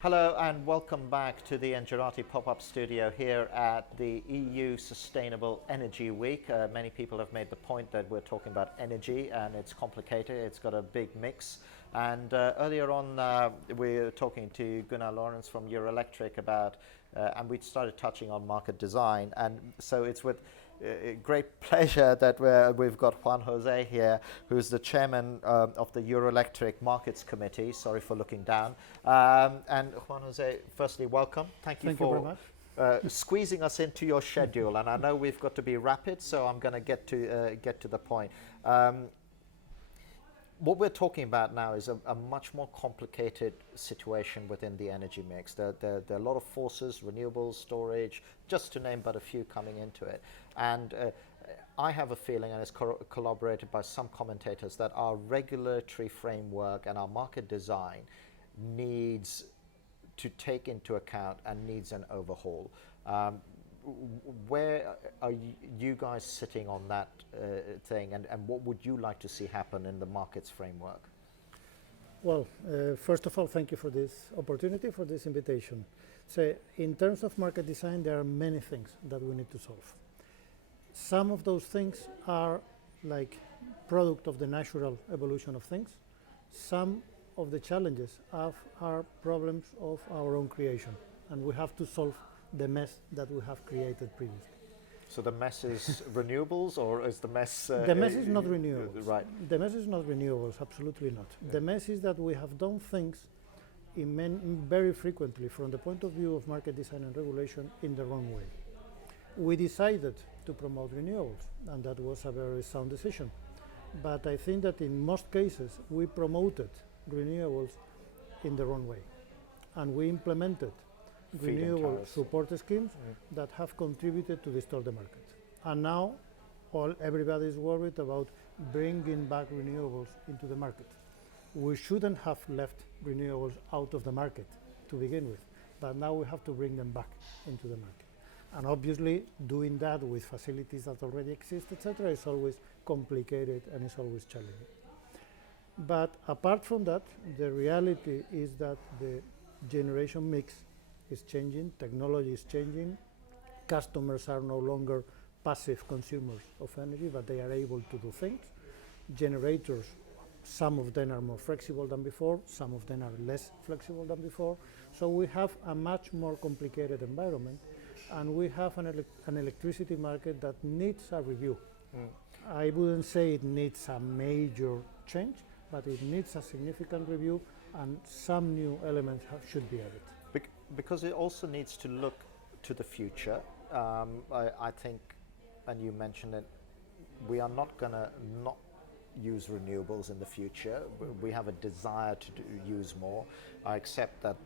Hello and welcome back to the Engerati pop-up studio here at the EU Sustainable Energy Week. Many people have made the point that we're talking about energy and it's complicated, it's got a big mix. And earlier on we were talking to Gunnar Lawrence from EURELECTRIC about, and we started touching on market design. And so it's with great pleasure that we've got Juan-José here, who's the chairman of the EURELECTRIC Markets Committee. Sorry for looking down. And Juan-José, firstly, welcome. Thank you for squeezing us into your schedule. And I know we've got to be rapid, so I'm going to get to the point. What we're talking about now is a much more complicated situation within the energy mix. There are a lot of forces, renewables, storage, just to name but a few coming into it. And I have a feeling, and it's corroborated by some commentators, that our regulatory framework and our market design needs to take into account and needs an overhaul. Where are you guys sitting on that thing, and what would you like to see happen in the markets framework? Well, first of all, thank you for this opportunity, for this invitation. So, in terms of market design, there are many things that we need to solve. Some of those things are like product of the natural evolution of things. Some of the challenges are problems of our own creation, and we have to solve the mess that we have created previously. So the mess is renewables, or is the mess... the mess is not renewables. Right. The mess is not renewables, absolutely not. Yeah. The mess is that we have done things very frequently, from the point of view of market design and regulation, in the wrong way. We decided to promote renewables, and that was a very sound decision. But I think that in most cases, we promoted renewables in the wrong way. And we implemented renewable support schemes that have contributed to distort the market. And now everybody is worried about bringing back renewables into the market. We shouldn't have left renewables out of the market to begin with, but now we have to bring them back into the market. And obviously doing that with facilities that already exist, etc., is always complicated and is always challenging. But apart from that, the reality is that the generation mix is changing, technology is changing, customers are no longer passive consumers of energy, but they are able to do things. Generators, some of them are more flexible than before, some of them are less flexible than before. So we have a much more complicated environment, and we have an electricity market that needs a review. I wouldn't say it needs a major change, but it needs a significant review, and some new elements should be added. Because it also needs to look to the future. I think, and you mentioned it, we are not going to not use renewables in the future. We have a desire to use more. I accept that,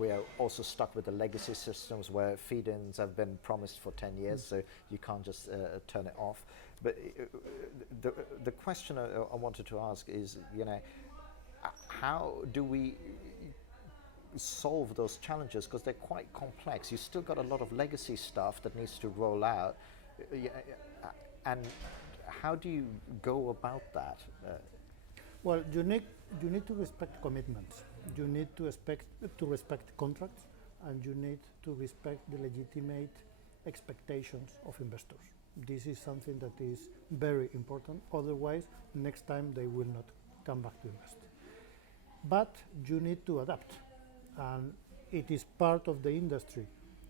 we are also stuck with the legacy systems where feed-ins have been promised for 10 years, so you can't just turn it off. But the question I wanted to ask is, how do we solve those challenges, because they're quite complex. You still got a lot of legacy stuff that needs to roll out, and how do you go about that? Well, you need to respect commitments. You need to respect contracts, and you need to respect the legitimate expectations of investors. This is something that is very important. Otherwise, next time they will not come back to invest. But you need to adapt. And it is part of the industry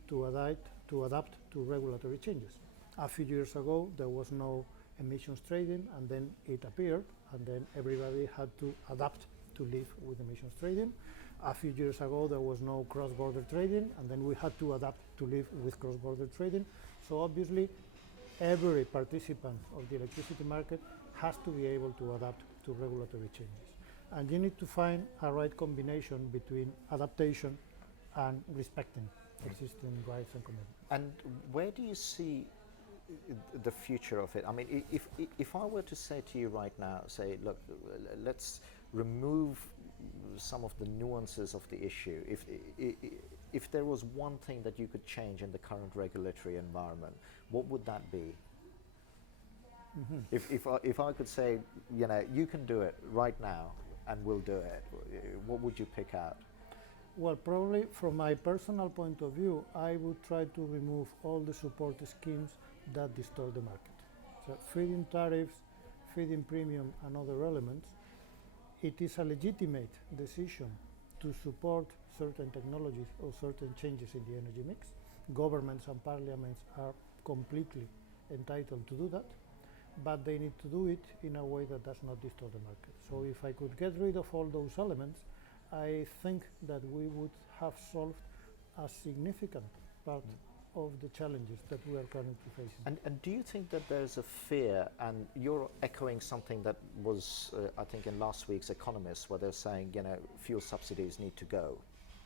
to adapt to regulatory changes. A few years ago, there was no emissions trading, and then it appeared, and then everybody had to adapt to live with emissions trading. A few years ago, there was no cross-border trading, and then we had to adapt to live with cross-border trading. So obviously, every participant of the electricity market has to be able to adapt to regulatory changes. And you need to find a right combination between adaptation and respecting existing rights and commitments. And where do you see the future of it? I mean, if I were to say to you right now, say, look, let's remove some of the nuances of the issue. If there was one thing that you could change in the current regulatory environment, what would that be? If I could say, you can do it right now, and we'll do it, what would you pick out? Well, probably from my personal point of view, I would try to remove all the support schemes that distort the market. So feed-in tariffs, feed-in premium and other elements, it is a legitimate decision to support certain technologies or certain changes in the energy mix. Governments and parliaments are completely entitled to do that, but they need to do it in a way that does not distort the market. So if I could get rid of all those elements, I think that we would have solved a significant part of the challenges that we are currently facing. And do you think that there's a fear, and you're echoing something that was, I think, in last week's Economist, where they're saying, fuel subsidies need to go,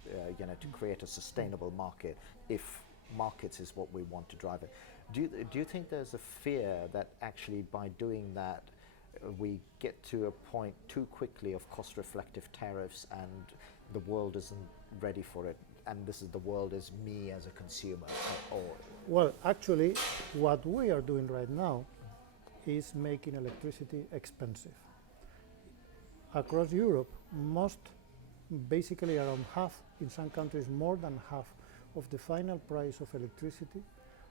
to create a sustainable market, if markets is what we want to drive it. Do you think there's a fear that actually by doing that, we get to a point too quickly of cost-reflective tariffs and the world isn't ready for it, and the world is me as a consumer? Well, actually, what we are doing right now is making electricity expensive. Across Europe, basically around half, in some countries more than half, of the final price of electricity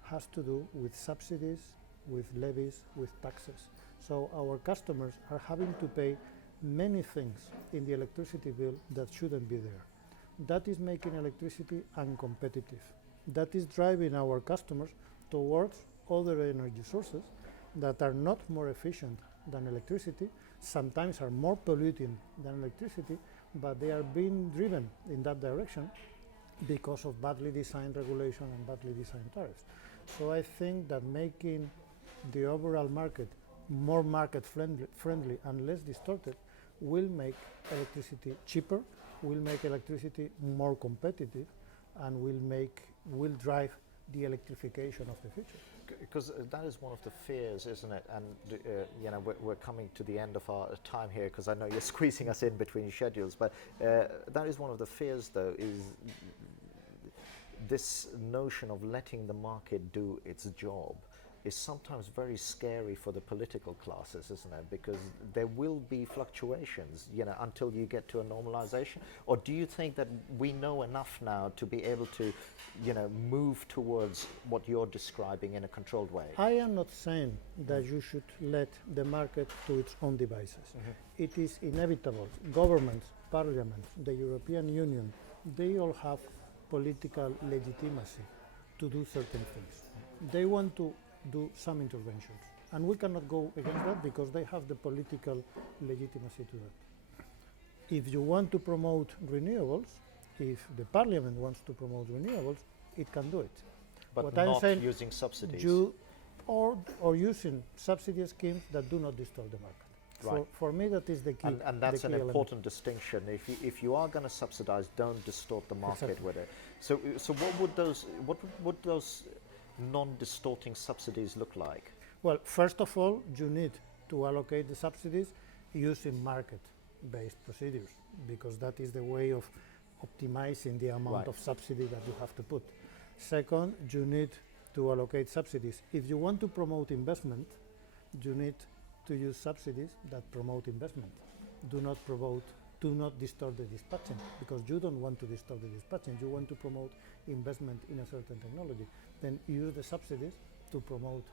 has to do with subsidies, with levies, with taxes. So our customers are having to pay many things in the electricity bill that shouldn't be there. That is making electricity uncompetitive. That is driving our customers towards other energy sources that are not more efficient than electricity, sometimes are more polluting than electricity, but they are being driven in that direction because of badly designed regulation and badly designed tariffs. So I think that making the overall market more market friendly and less distorted will make electricity cheaper, will make electricity more competitive, and will drive the electrification of the future. Because that is one of the fears, isn't it? And we're coming to the end of our time here, because I know you're squeezing us in between schedules. But that is one of the fears, though, is this notion of letting the market do its job is sometimes very scary for the political classes, isn't it? Because there will be fluctuations, until you get to a normalization. Or do you think that we know enough now to be able to, move towards what you're describing in a controlled way? I am not saying that you should let the market to its own devices. It is inevitable. Governments, parliaments, the European Union, they all have political legitimacy to do certain things. They want to do some interventions, and we cannot go against that because they have the political legitimacy to that. If you want to promote renewables, if the parliament wants to promote renewables, it can do it. But what not I'm saying, using subsidies. Or using subsidy schemes that do not disturb the market. Right. For me, that is the key. And that's the an key important distinction. If you are going to subsidize, don't distort the market Exactly. with it. So what would those non-distorting subsidies look like? Well, first of all, you need to allocate the subsidies using market-based procedures, because that is the way of optimizing the amount Right. of subsidy that you have to put. Second, you need to allocate subsidies. If you want to promote investment, you need to use subsidies that promote investment. Do not distort the dispatching, because you don't want to distort the dispatching. You want to promote investment in a certain technology. Then use the subsidies to promote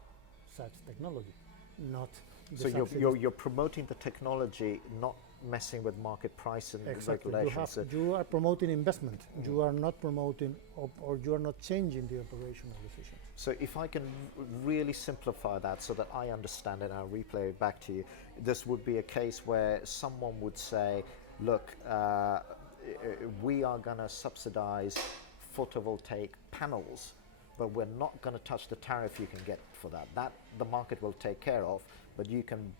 such technology, not the So subsidies. you're promoting the technology, not messing with market price and Exactly. regulations. You are promoting investment. You are not promoting or you are not changing the operational decisions. So if I can really simplify that so that I understand it and I'll replay it back to you, this would be a case where someone would say, look, we are going to subsidize photovoltaic panels, but we're not going to touch the tariff you can get for that. That the market will take care of, but you can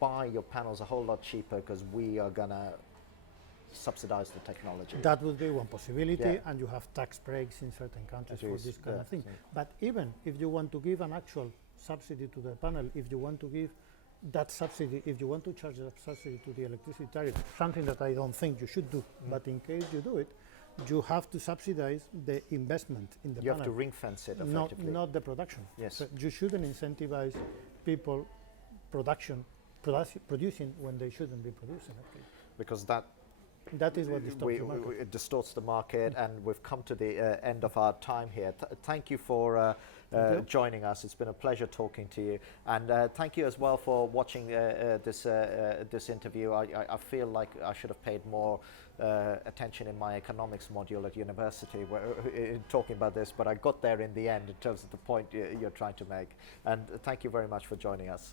buy your panels a whole lot cheaper because we are going to subsidize the technology. That would be one possibility, Yeah. and you have tax breaks in certain countries It for is, this kind yeah, of thing. yeah. But even if you want to give an actual subsidy to the panel, if you want to give that subsidy, if you want to charge that subsidy to the electricity tariff, something that I don't think you should do, but in case you do it, you have to subsidize the investment in the You panel. have to ring fence it not, effectively. not the production. Yes. So you shouldn't incentivize people producing when they shouldn't be producing. Okay. Because that That is what distorts the market. It distorts the market, and we've come to the end of our time here. Thank you for joining us. It's been a pleasure talking to you, and thank you as well for watching this interview. I feel like I should have paid more attention in my economics module at university in talking about this, but I got there in the end in terms of the point you're trying to make. And thank you very much for joining us.